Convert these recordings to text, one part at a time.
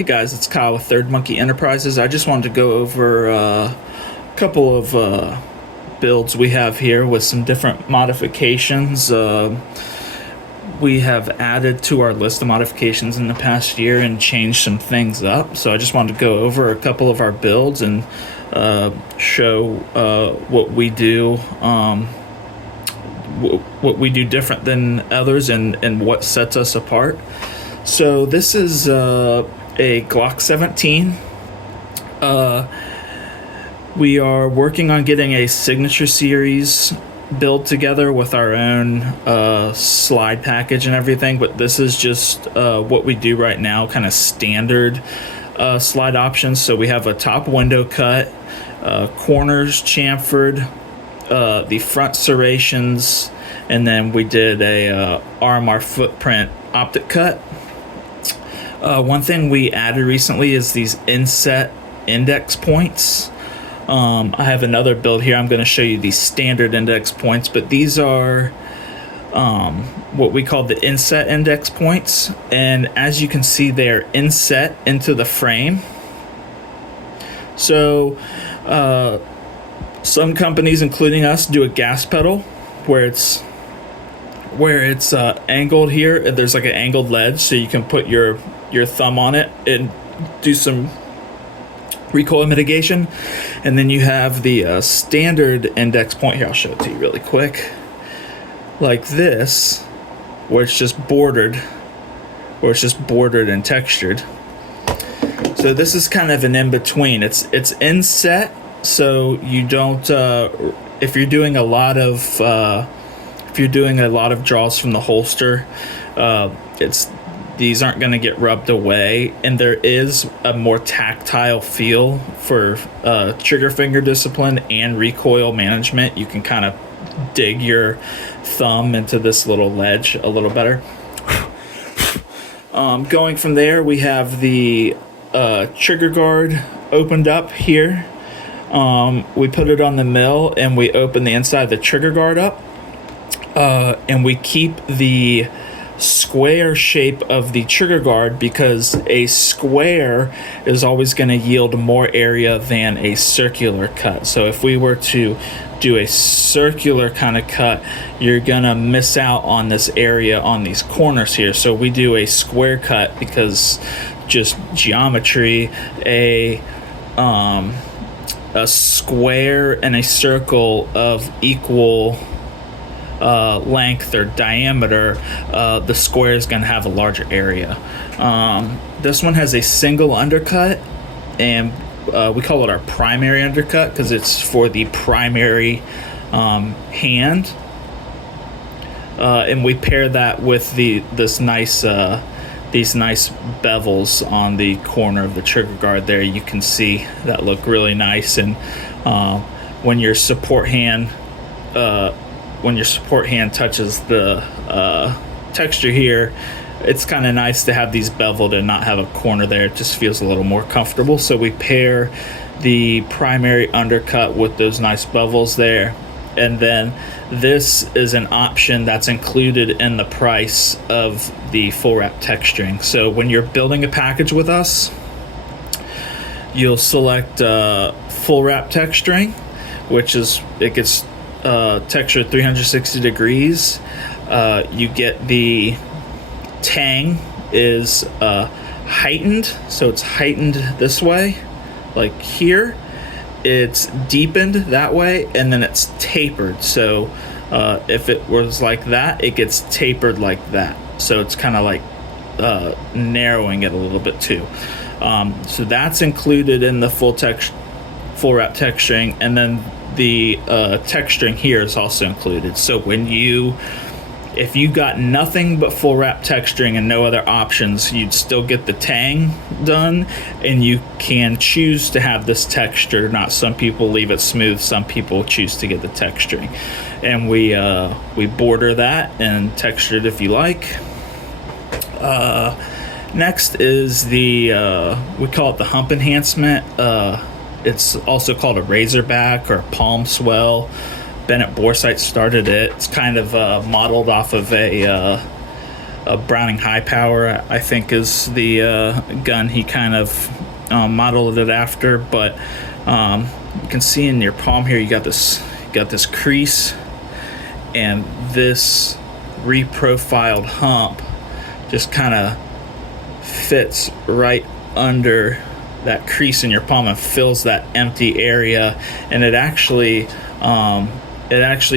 Hey guys, it's Kyle with Third Monkey Enterprises. I just wanted to go over a couple of builds we have here with some different modifications. We have added to our list of modifications in the past year and changed some things up. So I just wanted to go over a couple of our builds and show what we do, what we do different than others, and what sets us apart. So this is a Glock 17. We are working on getting a signature series build together with our own slide package and everything, but this is just what we do right now, kind of standard slide options. So we have a top window cut, corners chamfered, the front serrations, and then we did a RMR footprint optic cut. One thing we added recently is these inset index points. I have another build here. I'm going to show you these standard index points, but these are what we call the inset index points. And as you can see, they're inset into the frame. So some companies, including us, do a gas pedal where it's angled here. There's like an angled ledge, so you can put your thumb on it and do some recoil mitigation. And then you have the standard index point here. I'll show it to you really quick, like this, where it's just bordered and textured. So this is kind of an in-between. It's inset, so you don't if you're doing a lot of draws from the holster, these aren't going to get rubbed away, and there is a more tactile feel for trigger finger discipline and recoil management. You can kind of dig your thumb into this little ledge a little better. Going from there, we have the trigger guard opened up here. We put it on the mill and we open the inside of the trigger guard up, and we keep the square shape of the trigger guard because a square is always going to yield more area than a circular cut. So if we were to do a circular kind of cut, you're going to miss out on this area on these corners here. So we do a square cut because just geometry, a square and a circle of equal length or diameter, the square is going to have a larger area. This one has a single undercut, and we call it our primary undercut because it's for the primary hand, and we pair that with these nice bevels on the corner of the trigger guard there. You can see that look really nice, and when your support hand touches the texture here, it's kind of nice to have these beveled and not have a corner there. It just feels a little more comfortable. So we pair the primary undercut with those nice bevels there. And then this is an option that's included in the price of the full wrap texturing. So when you're building a package with us, you'll select full wrap texturing, which is, it gets texture 360 degrees. You get the tang is heightened, so it's heightened this way, like here. It's deepened that way, and then it's tapered. So if it was like that, it gets tapered like that. So it's kind of like narrowing it a little bit too. So that's included in the full wrap texturing, and then the texturing here is also included. So if you got nothing but full wrap texturing and no other options, you'd still get the tang done, and you can choose to have this texture. Not some people leave it smooth, some people choose to get the texturing, and we border that and texture it if you like. Next is the we call it the hump enhancement. It's also called a razorback or palm swell. Bennett Boresight started it. It's kind of modeled off of a Browning High Power, I think, is the gun he kind of modeled it after. But you can see in your palm here, you got this crease, and this reprofiled hump just kind of fits right under that crease in your palm and fills that empty area, and it actually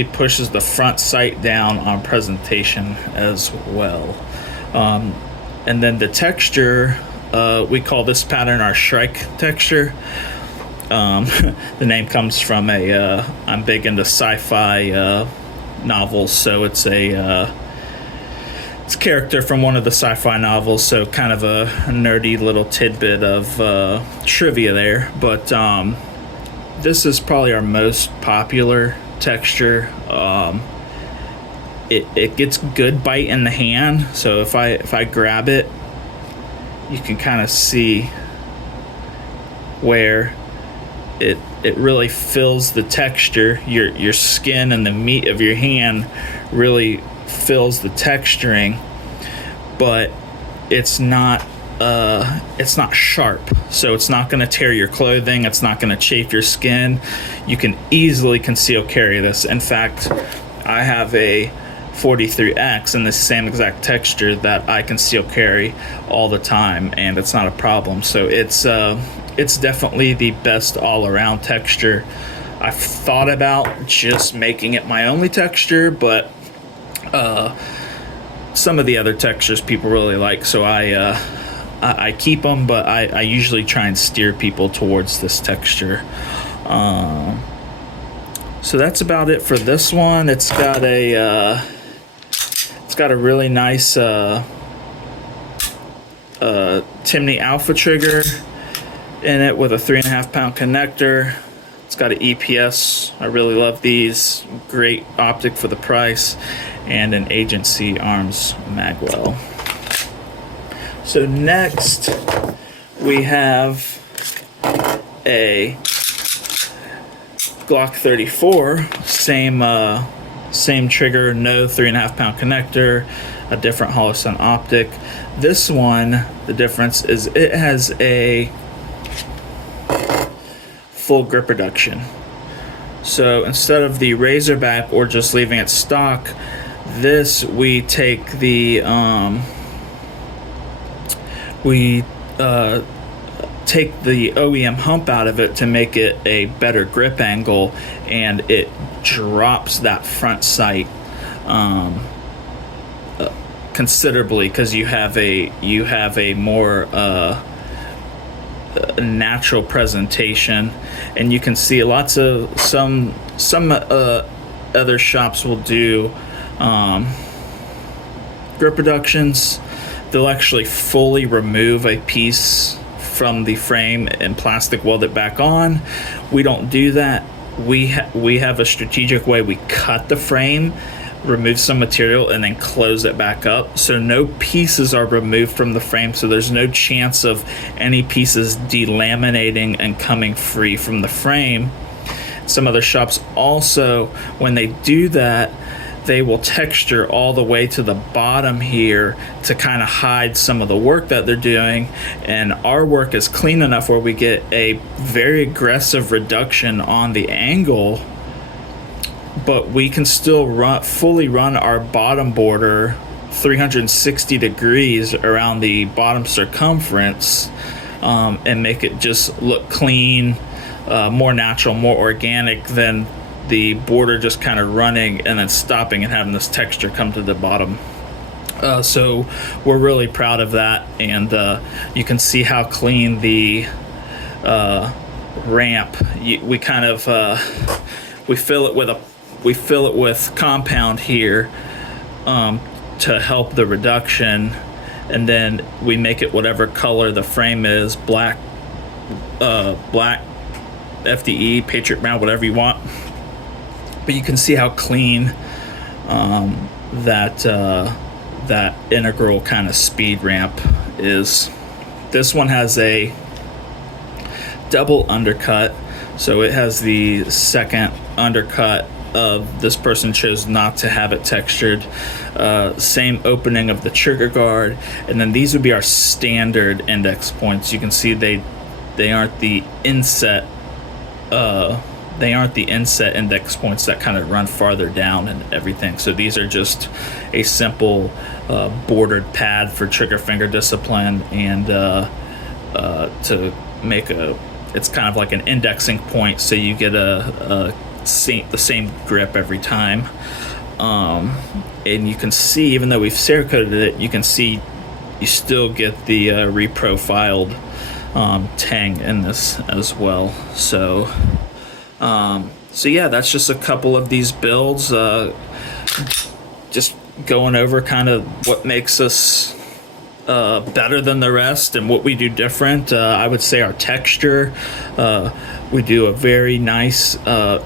pushes the front sight down on presentation as well. And then the texture, we call this pattern our Shrike texture. The name comes from I'm big into sci-fi novels, so it's a character from one of the sci-fi novels, so kind of a nerdy little tidbit of trivia there. But this is probably our most popular texture. It gets good bite in the hand, so if I grab it, you can kind of see where it really fills the texture. Your skin and the meat of your hand really fills the texturing, but it's not sharp, so it's not going to tear your clothing, it's not going to chafe your skin. You can easily conceal carry this. In fact, I have a 43X in the same exact texture that I conceal carry all the time, and it's not a problem. So it's definitely the best all-around texture. I've thought about just making it my only texture, but some of the other textures people really like, so I keep them, but I usually try and steer people towards this texture. So that's about it for this one. It's got a really nice Timney Alpha trigger in it with a 3.5 pound connector. It's got an EPS. I really love these. Great optic for the price, and an Agency Arms magwell. So next we have a Glock 34, same trigger, no 3.5 pound connector, a different Holosun optic. This one, the difference is it has a full grip reduction. So instead of the Razorback or just leaving it stock, this we take the take the OEM hump out of it to make it a better grip angle, and it drops that front sight considerably, because you have a more natural presentation. And you can see lots of some other shops will do grip reductions. They'll actually fully remove a piece from the frame and plastic weld it back on. We don't do that. We have a strategic way. We cut the frame, remove some material, and then close it back up, so no pieces are removed from the frame, so there's no chance of any pieces delaminating and coming free from the frame. Some other shops also, when they do that, they will texture all the way to the bottom here to kind of hide some of the work that they're doing. And our work is clean enough where we get a very aggressive reduction on the angle, but we can still fully run our bottom border 360 degrees around the bottom circumference, and make it just look clean, more natural, more organic than the border just kind of running and then stopping and having this texture come to the bottom. So we're really proud of that, and you can see how clean the ramp. We kind of we fill it with compound here to help the reduction, and then we make it whatever color the frame is, black, FDE, Patriot Brown, whatever you want. But you can see how clean that integral kind of speed ramp is. This one has a double undercut, so it has the second undercut this person chose not to have it textured. Same opening of the trigger guard, and then these would be our standard index points. You can see they aren't the inset index points that kind of run farther down and everything. So these are just a simple bordered pad for trigger finger discipline, and to make it's kind of like an indexing point, so you get the same grip every time. And you can see, even though we've Cerakoted it, you can see you still get the reprofiled tang in this as well. So yeah, that's just a couple of these builds. Just going over kind of what makes us better than the rest and what we do different. I would say our texture. We do a very nice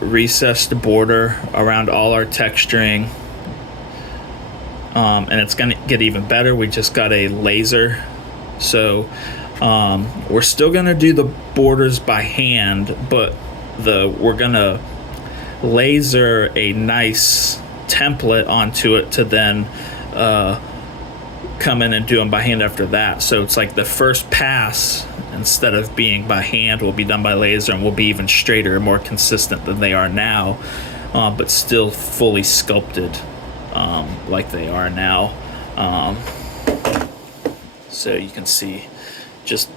recessed border around all our texturing. And it's going to get even better. We just got a laser. So we're still going to do the borders by hand, but we're going to laser a nice template onto it to then come in and do them by hand after that. So it's like the first pass, instead of being by hand, will be done by laser, and will be even straighter and more consistent than they are now, but still fully sculpted like they are now. So you can see, just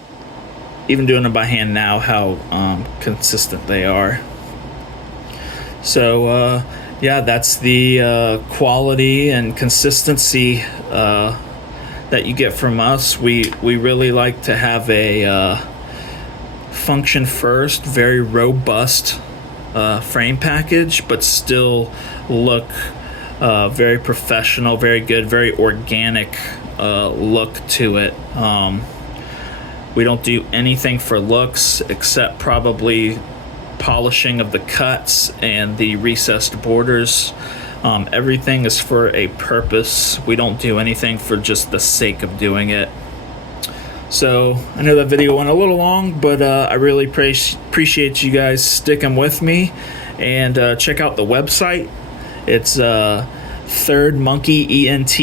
even doing them by hand now, how consistent they are. So yeah, that's the quality and consistency that you get from us. We really like to have a function first, very robust frame package, but still look very professional, very good, very organic look to it. We don't do anything for looks except probably polishing of the cuts and the recessed borders. Everything is for a purpose. We don't do anything for just the sake of doing it. So I know that video went a little long, but I really appreciate you guys sticking with me. And check out the website. It's Third Monkey ENT,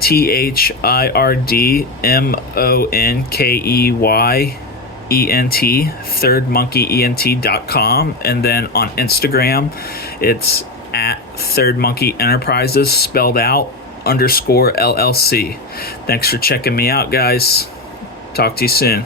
THIRD MONKEYENT, thirdmonkeyent.com. And then on Instagram, it's at Third Monkey Enterprises, spelled out, _LLC. Thanks for checking me out, guys. Talk to you soon.